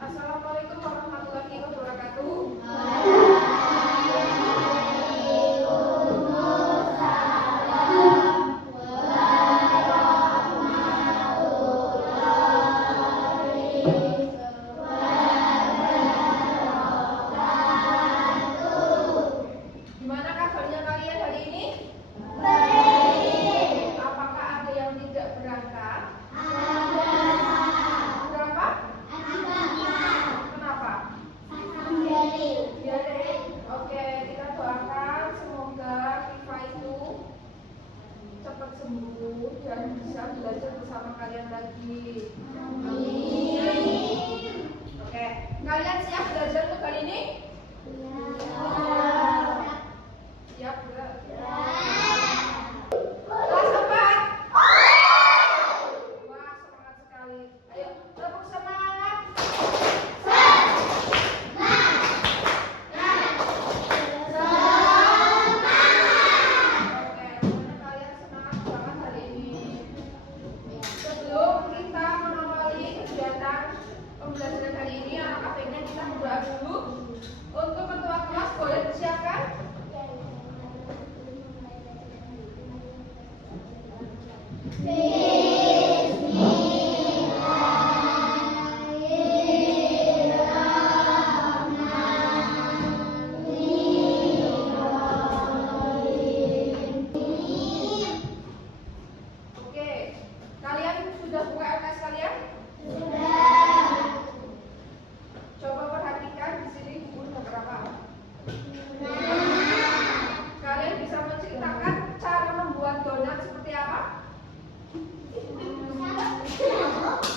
Assalamualaikum warahmatullahi wabarakatuh. Gimana kabarnya kalian hari ini? Baik. Apakah ada yang tidak berangkat? Ada. Berapa? Kenapa? Diare. Oke, kita doakan semoga Viva itu cepat sembuh dan bisa belajar bersama kalian lagi. Amin. Oke, kalian siap belajar untuk kali ini? Siap enggak? Kelas 4. Wah, semangat sekali. Ayo, tepuk semangat. Oke, gimana kalian semangat banget hari ini? Sebelum kita mengawali kegiatan pembelajaran hari ini, anak pengen kita berdoa dulu. Untuk ketua kelas boleh disiapkan? Oke, kalian sudah buka LKS kalian? Coba perhatikan di sini buku nomor berapa? Kalian bisa menceritakan cara membuat donat seperti apa?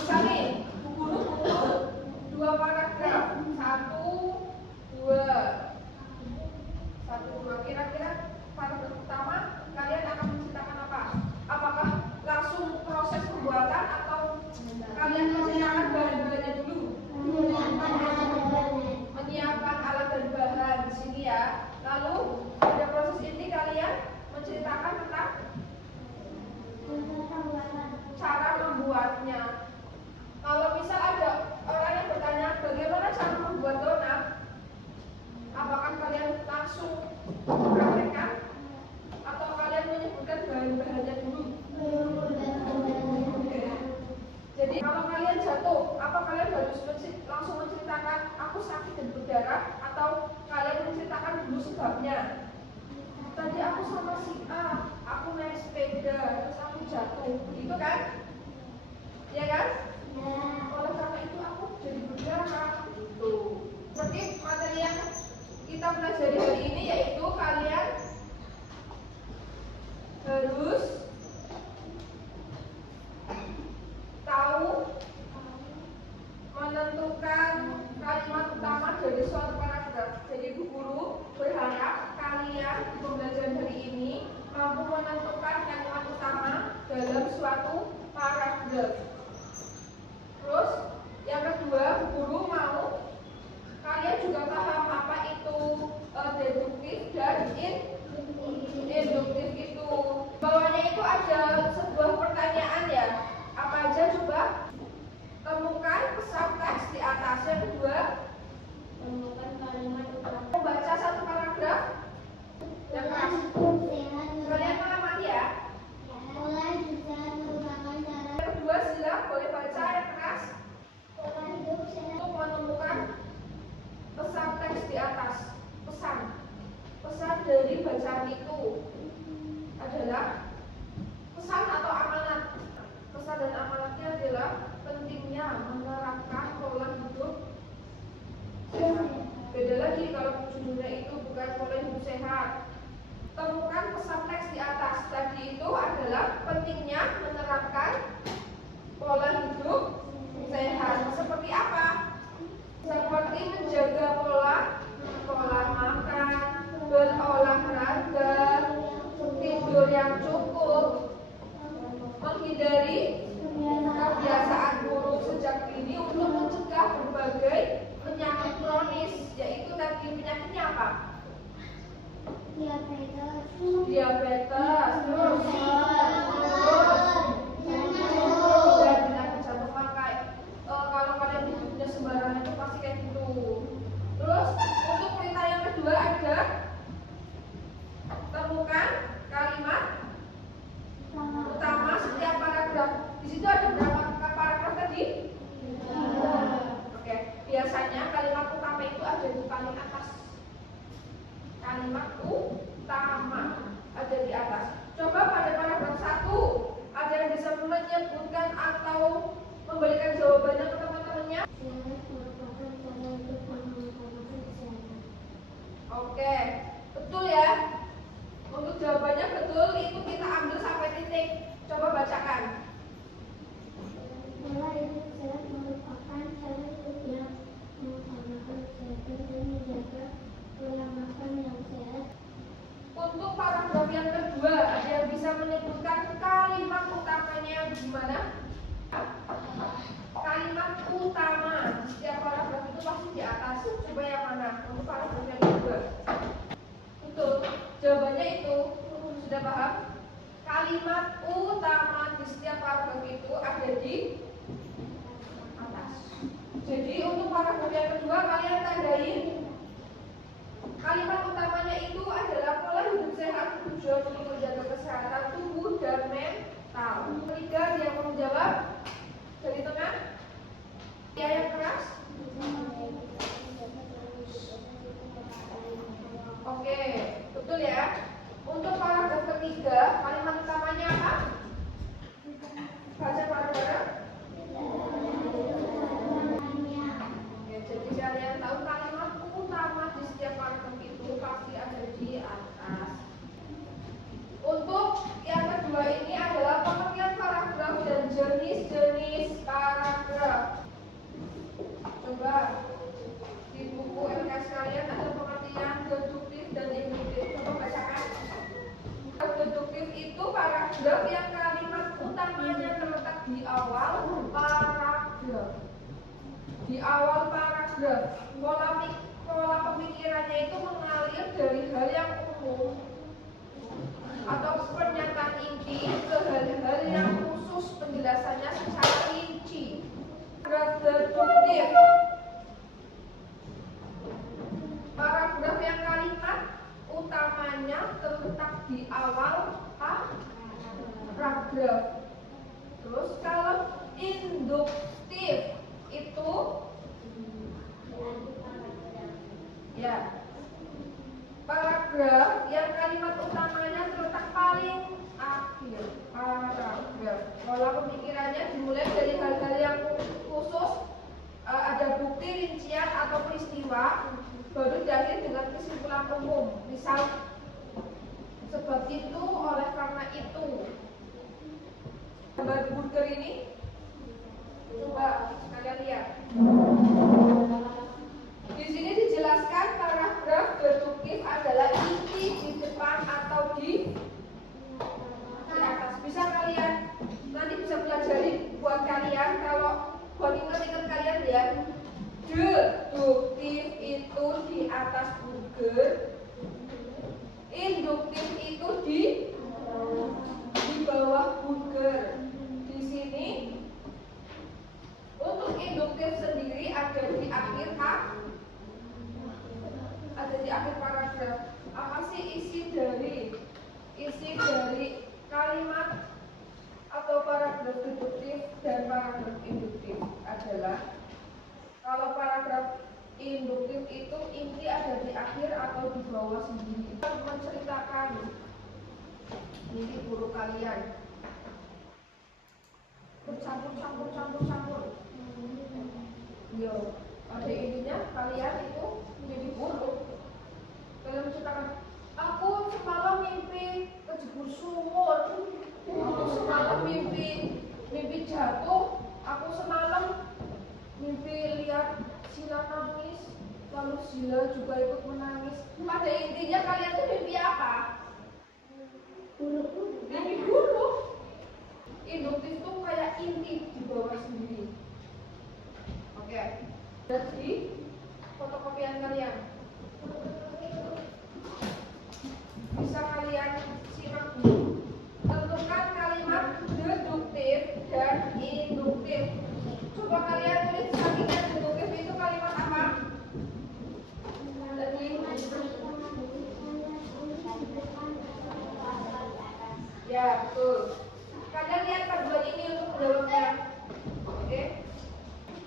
Misalnya, buku 2 paragraf, 1, 2. Kira-kira paragraf pertama kalian akan menceritakan apa? Apakah langsung proses pembuatan atau kalian menceritakan bahan-bahannya dulu? Menyiapkan alat dan bahan di sini ya. Lalu pada proses ini kalian menceritakan tentang cara membuatnya. Kalau misal ada orang yang bertanya bagaimana cara membuat donat, apakah kalian langsung praktekkan atau kalian menyebutkan bahan-bahannya dulu? Jadi kalau kalian jatuh, apa kalian harus langsung menceritakan aku sakit dan berdarah, atau kalian menceritakan dulu sebabnya? Tadi aku sama si A, aku naik sepeda, terus aku jatuh, gitu kan? Ya kan? Oleh karena itu aku jadi berdarah, gitu. Seperti materi yang kita pelajari hari ini, yaitu kalian harus tahu menentukan kalimat utama dari suatu paragraf. Jadi Bu Guru berharap kalian di pembelajaran hari ini mampu menentukan kalimat utama dalam suatu paragraf. Terus yang kedua, Bu Guru mau kalian juga paham apa itu deduktif dan induktif itu. Bawahnya itu ada sebuah pertanyaan ya. Apa aja coba? Temukan pesan teks di atas. Yang kedua, Temukan kalimat utama. membaca satu paragraf yang keras. Kalian mengamati ya. Mulai bisa menggunakan cara Yang kedua, silakan boleh baca yang keras pola hidup sehat. untuk menemukan pesan teks di atas. Pesan dari bacaan itu adalah pesan atau amanat. Pesan dan amanatnya adalah pentingnya menerapkan pola hidup sehat. Beda lagi kalau judulnya itu bukan pola hidup sehat. Temukan pesan teks di atas. Tadi itu adalah pentingnya menerapkan pola hidup sehat. Seperti apa? Seperti menjaga pola makan, berolahraga, tidur yang cukup, menghindari kebiasaan buruk sejak dini untuk mencegah berbagai penyakit kronis. Yaitu tadi penyakitnya apa? Diabetes, terus dan penyakit jantung. Kalau kalian hidupnya sembarangan itu kalimat utama ada di atas. Coba pada paragraf 1 ada yang bisa menyebutkan atau memberikan jawabannya ke teman-temannya? Ziarah merupakan cara untuk mengutamakan kesehatan. Oke, betul ya. Untuk jawabannya betul itu kita ambil sampai titik. Coba bacakan. Pola hidup sehat merupakan cara hidup yang mengutamakan kesehatan dan menjaga pola makan yang sehat. Untuk paragraf yang kedua ada yang bisa menyebutkan kalimat utamanya gimana? Kalimat utama di setiap paragraf itu pasti di atas. Coba yang mana? Untuk paragraf yang kedua. Betul. Jawabannya itu sudah paham? Kalimat utama di setiap paragraf itu ada di atas. Jadi untuk paragraf yang kedua kalian tandain kalimat utamanya itu adalah pola hidup sehat tujuan untuk menjaga kesehatan tubuh dan mental. Ketiga dia mau menjawab dari tengah. Ya yang keras. Oke, betul ya. Untuk paragraf ketiga kalimat utamanya apa? Baca paragraf. Oke, jadi kalian tahu kalimat utama di setiap paragraf itu pasti ada di atas. Untuk yang kedua ini adalah pengertian paragraf dan jenis-jenis paragraf. Coba di buku LKS kalian ada pengertian deduktif dan induktif. Coba bacakan. Deduktif itu paragraf yang kalimat utamanya terletak di awal paragraf. Di awal paragraf, pola pemikirannya itu mengalir dari hal yang umum atau pernyataan inti ke hal-hal yang khusus penjelasannya secara rinci. Paragraf deduktif, paragraf yang kalimat utamanya terletak di awal paragraf. Terus kalau induktif itu ya paragraf yang kalimat utamanya terletak paling akhir paragraf. Pola pemikirannya dimulai dari hal-hal yang khusus, ada bukti, rincian atau peristiwa, baru diakhiri dengan kesimpulan umum. Misal sebab itu, oleh karena itu. Gambar burger ini coba kalian lihat. Di sini dijelaskan paragraf deduktif adalah inti di depan atau di atas. Bisa kalian nanti bisa pelajari buat kalian kalau buat ingat-ingat kalian ya. Deduktif itu di atas burger, induktif itu di bawah burger. Di sini untuk induktif sendiri ada di akhir paragraf. Apa sih isi dari kalimat atau paragraf deduktif dan paragraf induktif? Adalah kalau paragraf induktif itu inti ada di akhir atau di bawah sendiri. Menceritakan mimpi buruk kalian. Campur. Yo, pada intinya kalian itu mimpi buruk. Kalian menceritakan, aku semalam mimpi kejebur sumur, aku semalam mimpi jatuh, aku semalam mimpi lihat Sila nangis, lalu Sila juga ikut menangis. Pada intinya kalian tuh mimpi apa? Mimpi buruk. Induktif itu kayak inti di bawah sendiri. Oke. Jadi fotokopian kalian bisa kalian simak dulu. Tentukan kalimat deduktif dan induktif. Coba kalian tulis sampingan deduktif itu kalimat apa? Ya, betul. Kalian lihat panduan ini untuk menjawabnya. Oke.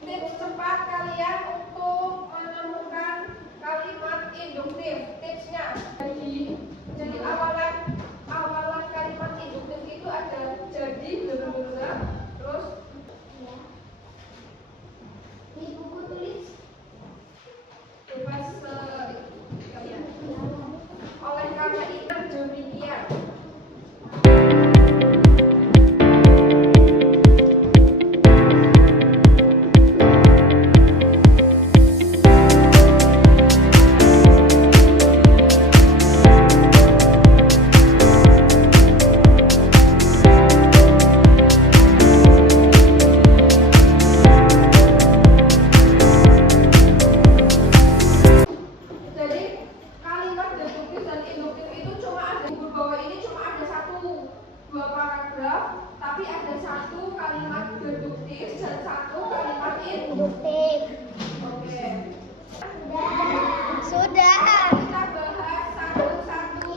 Tips cepat kalian untuk menemukan kalimat induktif. Tipsnya paragraf, tapi ada satu kalimat deduktif dan satu kalimat Induktif. Oke. Sudah. Kita bahas satu-satu.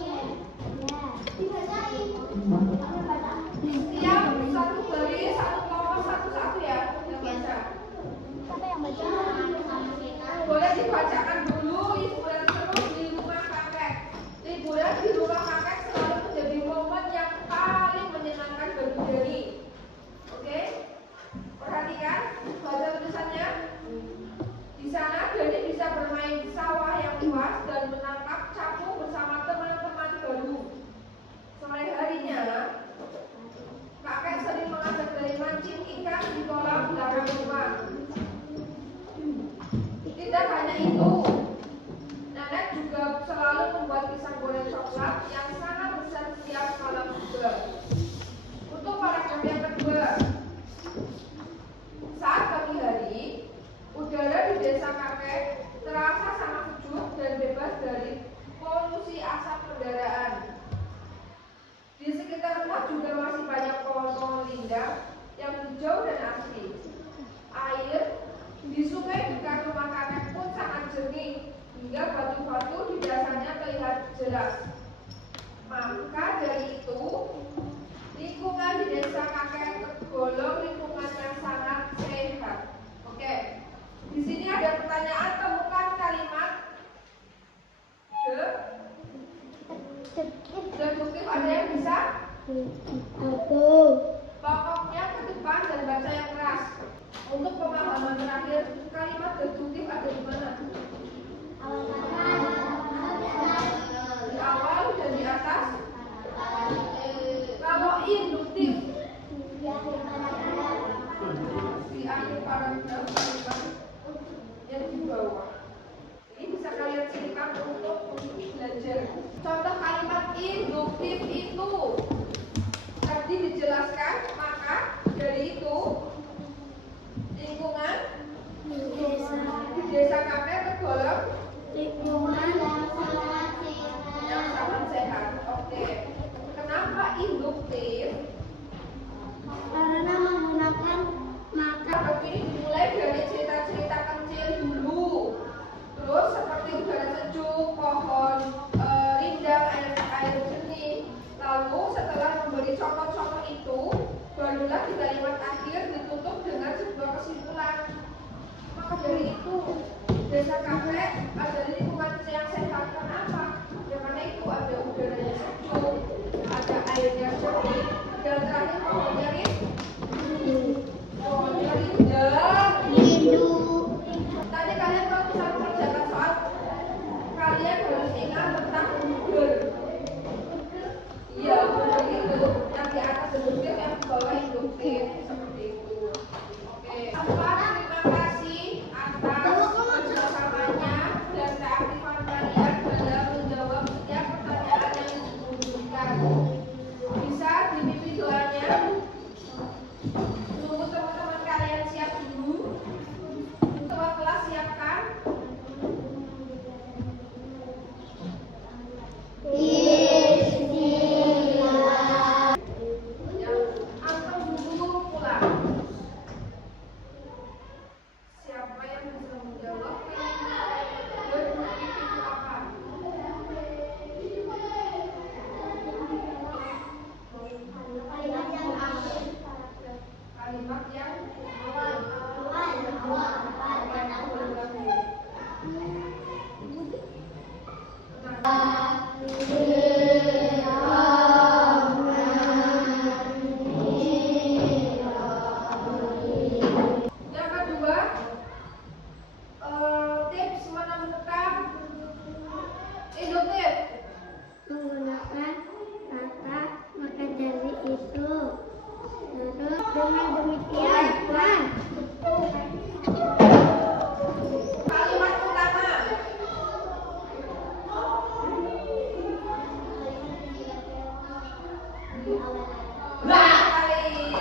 Setiap satu baris, satu kelompok, satu-satu ya. Yang baca. Siapa yang baca? Boleh dibacakan dulu liburan seru di rumah kakek. Liburan di rumah kakek selalu menjadi momen yang paling menyenangkan bagi Deni. Oke? Perhatikan, baca tulisannya. Di sana Deni bisa bermain di sawah yang luas dan menangkap capung bersama teman-teman baru. Sore harinya, kakek sering mengajak Deni mancing ikan di kolam belakang rumah. Tidak hanya itu, nenek juga selalu membuat pisang goreng coklat yang sangat besar setiap malam juga. Untuk paragraf yang kedua, saat pagi hari, udara di desa kakek terasa sangat sejuk dan bebas dari polusi asap kendaraan. Di sekitar rumah juga masih banyak pohon-pohon rindang yang hijau dan asri. Air di sungai dekat rumah kakek pun sangat jernih, hingga batu-batu di dasarnya terlihat jelas. Maka dari itu, lingkungan di desa kakek tergolong lingkungan yang sangat sehat. Oke, di sini ada pertanyaan, temukan kalimat deduktif. Ada yang bisa? Pokoknya ke depan dan baca yang keras. Untuk pemahaman terakhir, kalimat deduktif ada di mana? Di awal dan di atas. Kalau induktif di akhir paragraf yang di bawah. Ini bisa kalian simpan untuk belajar. Contoh kalimat induktif itu tadi dijelaskan, maka dari itu lingkungan di desa kakek tergolong Lingkungan yang sangat sehat. Oke. Kenapa induktif? karena menggunakan maka Paragraf ini dimulai dari cerita-cerita kecil dulu. Terus seperti udara sejuk, pohon rindang, air jernih. Lalu setelah memberi contoh-contoh itu, barulah di kalimat akhir ditutup dengan sebuah kesimpulan. Maka dari itu, desa kakek ada lingkungan yang sehat. Kenapa? Ya karena itu ada udaranya sejuk, ada airnya jernih, dan terakhir pohonnya rindang. Tadi kalian kalau bisa mengerjakan soal, kalian harus ingat tentang udur. Iya, udur itu yang di atas deduktif, yang di bawah induktif, seperti itu. Oke. Terima kasih atas kerjasamanya dan keaktifan kalian dalam menjawab setiap pertanyaan yang dibutuhkan. Bisa dipimpin doanya. Tunggu teman-teman kalian siap dulu. Ketua kelas siapkan. Yang angkat dulu pulang. Siapa yang bisa menjawab? Deduktif itu apa? Kalimat yang yang kedua, tips menemukan induktif. menggunakan kata maka dari itu. Terus dengan demikian